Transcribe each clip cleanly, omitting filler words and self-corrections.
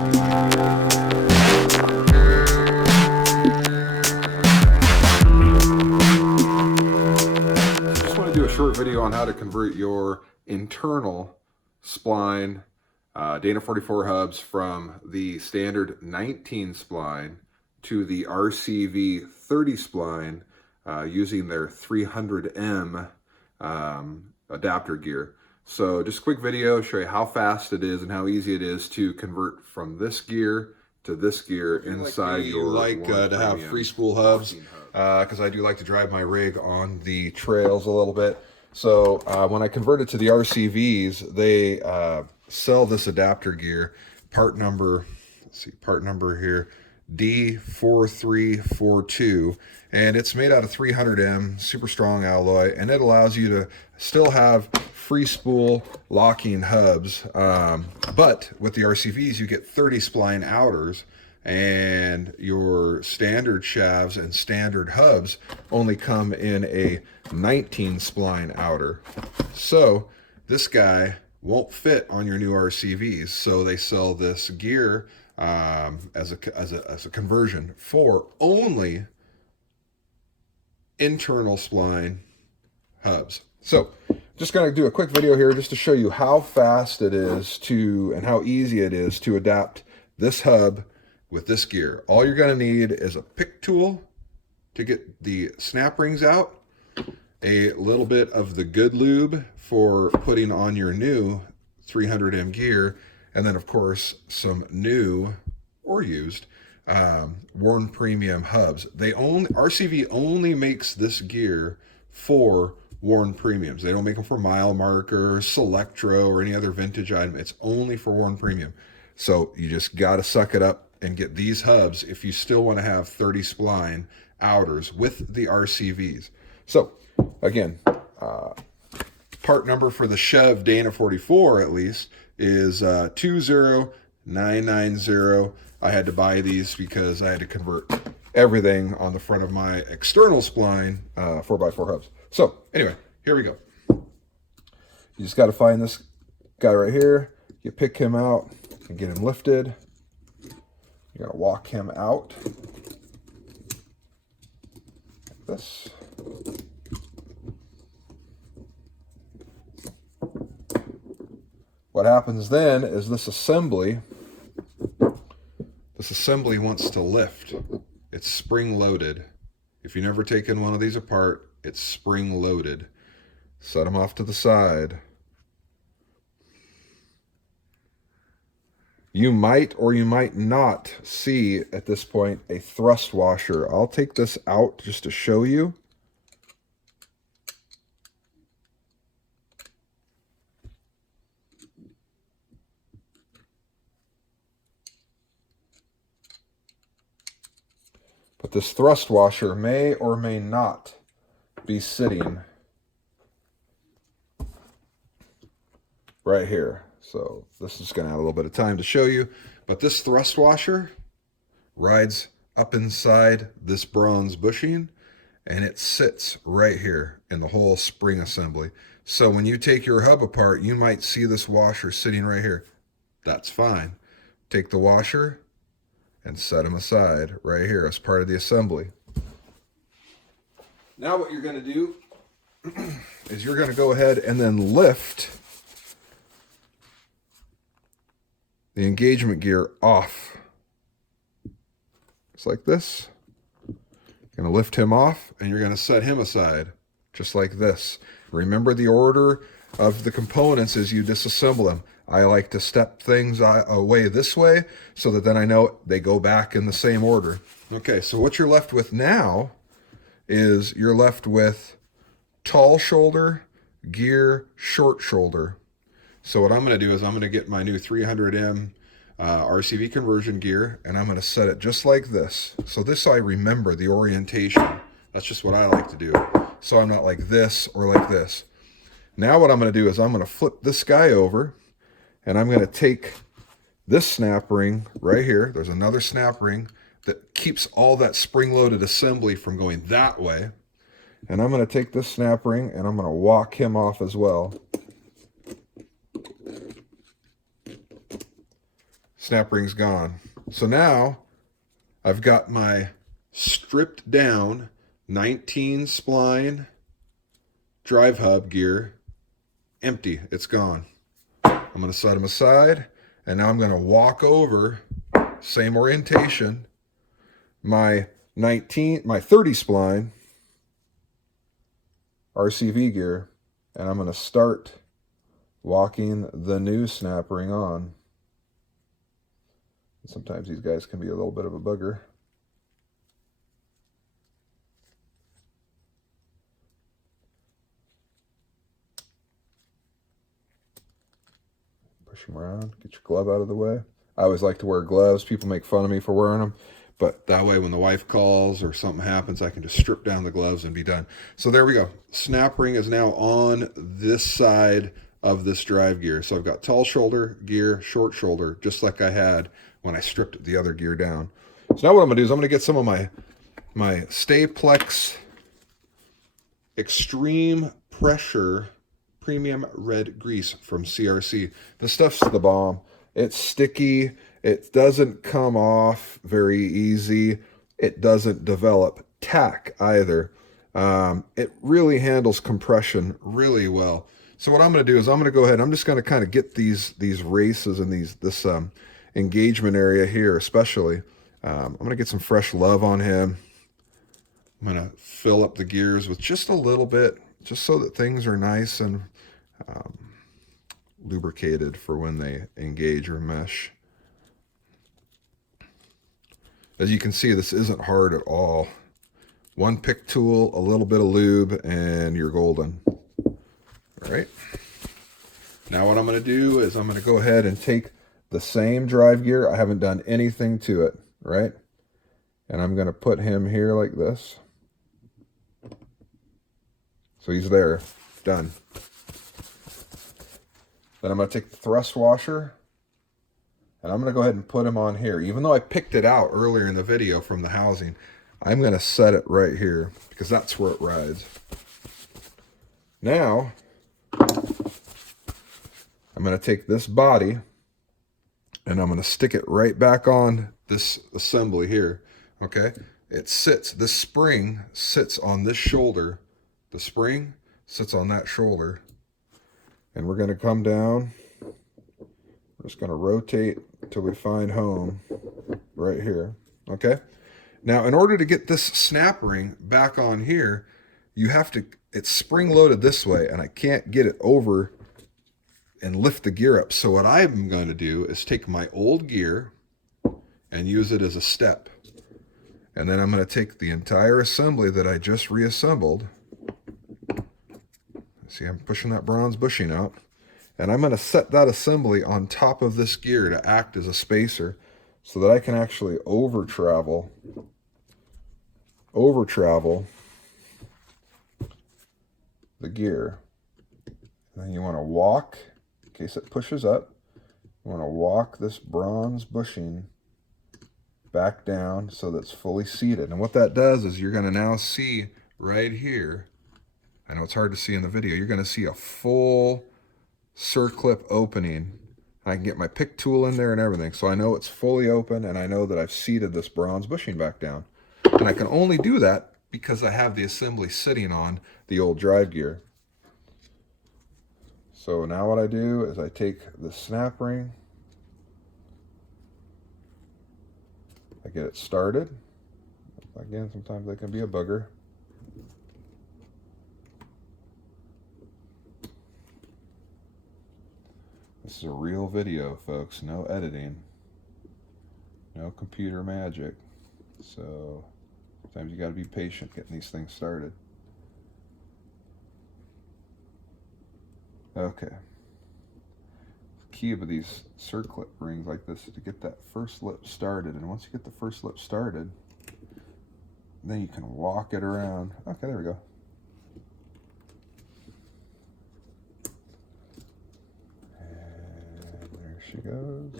Just want to do a short video on how to convert your internal spline Dana 44 hubs from the standard 19 spline to the RCV 30 spline using their 300M adapter gear. So just a quick video, show you how fast it is and how easy it is to convert from this gear to this gear inside your to have free spool hubs because I do like to drive my rig on the trails a little bit. So when I converted to the RCVs, they sell this adapter gear, part number, let's see, part number here, D4342, and it's made out of 300M super strong alloy, and it allows you to still have free spool locking hubs, but with the RCVs you get 30 spline outers, and your standard shafts and standard hubs only come in a 19 spline outer. So this guy won't fit on your new RCVs, so they sell this gear as a conversion for only internal spline hubs. So just going to do a quick video here just to show you how fast it is to and how easy it is to adapt this hub with this gear. All you're going to need is a pick tool to get the snap rings out, a little bit of the good lube for putting on your new 300M gear, and then of course some new or used Warn Premium hubs. RCV only makes this gear for Warn Premiums. They don't make them for Mile Marker, Selectro, or any other vintage item. It's only for Warn Premium. So you just got to suck it up and get these hubs if you still want to have 30 spline outers with the RCVs. So again, part number for the Chev Dana 44 at least is 20990. I had to buy these because I had to convert everything on the front of my external spline 4x4 hubs. So anyway, here we go. You just got to find this guy right here. You pick him out and get him lifted. You got to walk him out like this. What happens then is this assembly wants to lift. It's spring loaded. If you've never taken one of these apart, it's spring loaded. Set them off to the side. You might or you might not see at this point a thrust washer. I'll take this out just to show you. But this thrust washer may or may not be sitting right here. So this is going to have a little bit of time to show you. But this thrust washer rides up inside this bronze bushing, and it sits right here in the whole spring assembly. So when you take your hub apart, you might see this washer sitting right here. That's fine. Take the washer and set them aside right here as part of the assembly. Now what you're going to do is you're going to go ahead and then lift the engagement gear off. Just like this. You're going to lift him off and you're going to set him aside just like this. Remember, the order of the components is you disassemble them. I like to step things away this way so that then I know they go back in the same order. Okay, so what you're left with now is you're left with tall shoulder, gear, short shoulder. So what I'm going to do is I'm going to get my new 300M RCV conversion gear, and I'm going to set it just like this. So this, I remember the orientation. That's just what I like to do. So I'm not like this or like this. Now what I'm going to do is I'm going to flip this guy over, and I'm going to take this snap ring right here. There's another snap ring that keeps all that spring-loaded assembly from going that way. And I'm going to take this snap ring and I'm going to walk him off as well. snap ring's gone. So now I've got my stripped down 19 spline drive hub gear empty. It's gone. I'm going to set them aside, and now I'm going to walk over, same orientation, my 30 spline RCV gear, and I'm going to start walking the new snap ring on. Sometimes these guys can be a little bit of a bugger. Push them around, get your glove out of the way. I always like to wear gloves. People make fun of me for wearing them, but that way when the wife calls or something happens, I can just strip down the gloves and be done. So there we go. Snap ring is now on this side of this drive gear. So I've got tall shoulder gear, short shoulder, just like I had when I stripped the other gear down. So now what I'm going to do is I'm going to get some of my Staplex Extreme Pressure Premium Red Grease from CRC. This stuff's the bomb. It's sticky. It doesn't come off very easy. It doesn't develop tack either. It really handles compression really well. So what I'm going to do is I'm going to go ahead. I'm just going to kind of get these races and this engagement area here, especially. I'm going to get some fresh love on him. I'm going to fill up the gears with just a little bit, just so that things are nice and lubricated for when they engage or mesh. As you can see, this isn't hard at all. One pick tool, a little bit of lube, and you're golden. All right. Now what I'm going to do is I'm going to go ahead and take the same drive gear. I haven't done anything to it, right? And I'm going to put him here like this. So he's there, done. Then I'm going to take the thrust washer, and I'm going to go ahead and put him on here. Even though I picked it out earlier in the video from the housing, I'm going to set it right here because that's where it rides. Now, I'm going to take this body, and I'm going to stick it right back on this assembly here, okay? It sits, this spring sits on this shoulder. The spring sits on that shoulder. And we're going to come down. We're just going to rotate until we find home right here. Okay? Now, in order to get this snap ring back on here, you have to, it's spring loaded this way, and I can't get it over and lift the gear up. So what I'm going to do is take my old gear and use it as a step. And then I'm going to take the entire assembly that I just reassembled. See, I'm pushing that bronze bushing out, and I'm going to set that assembly on top of this gear to act as a spacer so that I can actually over travel the gear. And then you want to walk, in case it pushes up, you want to walk this bronze bushing back down so that's fully seated. And what that does is you're going to now see right here, I know it's hard to see in the video, you're going to see a full circlip opening. I can get my pick tool in there and everything, so I know it's fully open, and I know that I've seated this bronze bushing back down. And I can only do that because I have the assembly sitting on the old drive gear. So now what I do is I take the snap ring, I get it started. Again, sometimes they can be a bugger. This is a real video, folks. No editing. No computer magic. So sometimes you got to be patient getting these things started. Okay. The key of these circlip rings like this is to get that first lip started. And once you get the first lip started, then you can walk it around. Okay, there we go. She goes.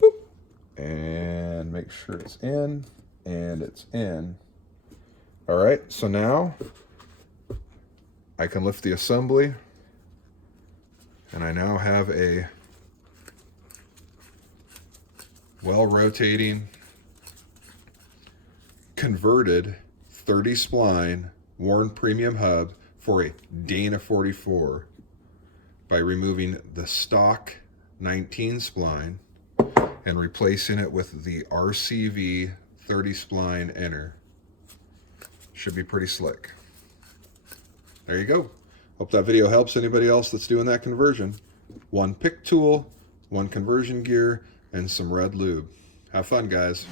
Boop. And make sure it's in, and it's in. All right, so now I can lift the assembly, and I now have a well rotating, converted 30 spline worn premium hub for a Dana 44 by removing the stock 19 spline and replacing it with the RCV 30 spline inner. Should be pretty slick. There you go. Hope that video helps anybody else that's doing that conversion. One pick tool, one conversion gear, and some red lube. Have fun, guys.